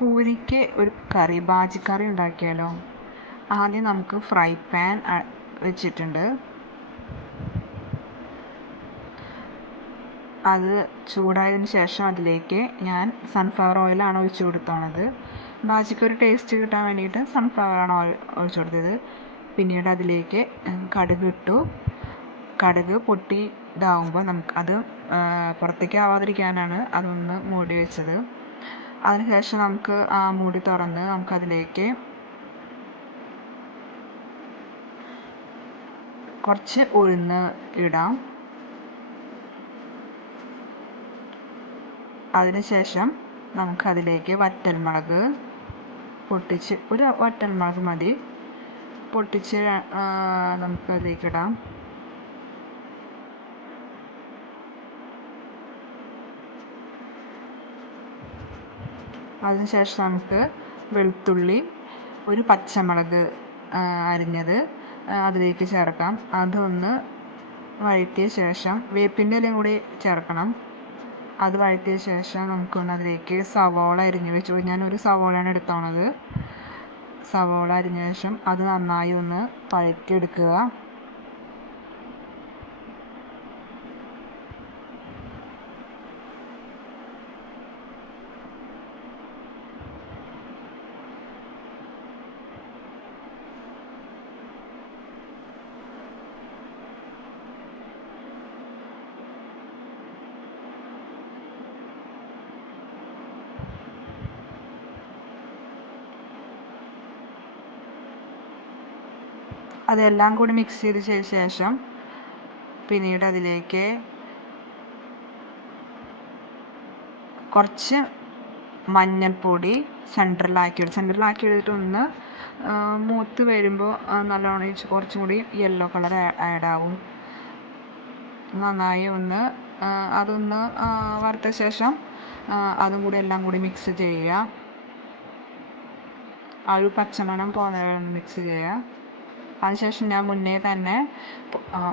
പൂരിക്ക് ഒരു ബാജിക്കറി ഉണ്ടാക്കിയാലോ? ആദ്യം നമുക്ക് ഫ്രൈ പാൻ വെച്ചിട്ടുണ്ട്. അത് ചൂടായതിന് ശേഷം അതിലേക്ക് ഞാൻ സൺഫ്ലവർ ഓയിലാണ് ഒഴിച്ച് കൊടുക്കുന്നത്. ബാജിക്ക് ഒരു ടേസ്റ്റ് കിട്ടാൻ വേണ്ടിയിട്ട് സൺഫ്ലവറാണ് ഒഴിച്ച് കൊടുത്തത്. പിന്നീട് അതിലേക്ക് കടുക് ഇട്ടു. കടുക് പൊട്ടി ഇതാവുമ്പോൾ അത് പുറത്തേക്ക് ആവാതിരിക്കാനാണ് അതൊന്ന് മൂടി വെച്ചത്. അതിനുശേഷം നമുക്ക് ആ മൂടി തുറന്ന് നമുക്കതിലേക്ക് കുറച്ച് ഉഴുന്ന് ഇടാം. അതിനുശേഷം നമുക്കതിലേക്ക് വറ്റൽമുളക് പൊട്ടിച്ച്, ഒരു വറ്റൽമുളക് മതി, പൊട്ടിച്ച് നമുക്കതിലേക്ക് ഇടാം. അതിനുശേഷം നമുക്ക് വെളുത്തുള്ളി, ഒരു പച്ചമുളക് അരിഞ്ഞത് അതിലേക്ക് ചേർക്കാം. അതൊന്ന് വഴറ്റിയ ശേഷം വേപ്പിൻ്റെ ഇലയും കൂടി ചേർക്കണം. അത് വഴറ്റിയ ശേഷം നമുക്കൊന്ന് അതിലേക്ക് സവോള അരിഞ്ഞ് വെച്ചു. ഞാനൊരു സവോളയാണ് എടുത്തോണത്. സവോള അരിഞ്ഞ ശേഷം അത് നന്നായി ഒന്ന് വഴറ്റിയെടുക്കുക. അതെല്ലാം കൂടി മിക്സ് ചെയ്ത ശേഷം പിന്നീട് അതിലേക്ക് കുറച്ച് മഞ്ഞൾപ്പൊടി സെൻറ്ററിലാക്കി എടുത്തിട്ട് ഒന്ന് മൂത്ത് വരുമ്പോൾ നല്ലോണം കുറച്ചും കൂടി യെല്ലോ കളർ ആഡാവും. നന്നായി ഒന്ന് അതൊന്ന് വറുത്ത ശേഷം അതും കൂടി എല്ലാം കൂടി മിക്സ് ചെയ്യുക. ആ ഒരു പച്ചമണം പോകുന്ന മിക്സ് ചെയ്യുക. അതിനുശേഷം ഞാൻ മുന്നേ തന്നെ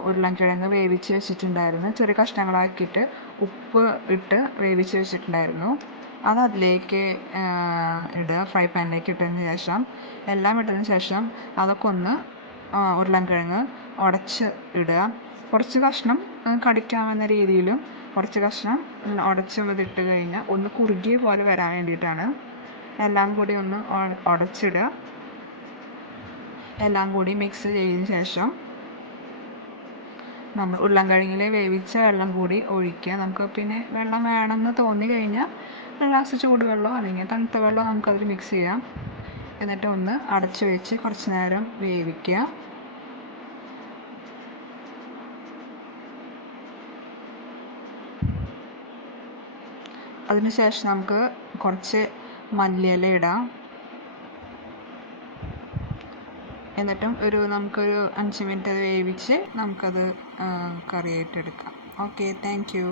ഉരുളൻകിഴങ്ങ് വേവിച്ച് വെച്ചിട്ടുണ്ടായിരുന്നു. ചെറിയ കഷ്ണങ്ങളാക്കിയിട്ട് ഉപ്പ് ഇട്ട് വേവിച്ച് വെച്ചിട്ടുണ്ടായിരുന്നു. അത് അതിലേക്ക് ഇടുക. ഫ്രൈ പാനിലേക്ക് ഇട്ടതിന് ശേഷം എല്ലാം ഇട്ടതിന് ശേഷം അതൊക്കെ ഒന്ന് ഉരുളൻകിഴങ്ങ് ഉടച്ച് ഇടുക. കുറച്ച് കഷ്ണം കടിക്കാവുന്ന രീതിയിലും കുറച്ച് കഷ്ണം ഉടച്ചതിട്ട് കഴിഞ്ഞാൽ ഒന്ന് കുറുകിയ പോലെ വരാൻ വേണ്ടിയിട്ടാണ്. എല്ലാം കൂടി ഒന്ന് ഉടച്ചിടുക. എല്ലാം കൂടി മിക്സ് ചെയ്തതിന് ശേഷം നമ്മൾ ഉരുളൻകിഴങ്ങിൽ വേവിച്ച വെള്ളം കൂടി ഒഴിക്കുക. നമുക്ക് പിന്നെ വെള്ളം വേണമെന്ന് തോന്നി കഴിഞ്ഞാൽ ഒരു ഗ്ലാസ് ചൂടുവെള്ളമോ അല്ലെങ്കിൽ തണുത്ത വെള്ളമോ നമുക്കതിൽ മിക്സ് ചെയ്യാം. എന്നിട്ട് ഒന്ന് അടച്ചു വെച്ച് കുറച്ച് നേരം വേവിക്കുക. അതിനുശേഷം നമുക്ക് കുറച്ച് മല്ലിയില ഇടാം. എന്നിട്ടും നമുക്കൊരു 5 മിനിറ്റ് അത് വേവിച്ച് നമുക്കത് കറിയായിട്ട് എടുക്കാം. Okay, thank you.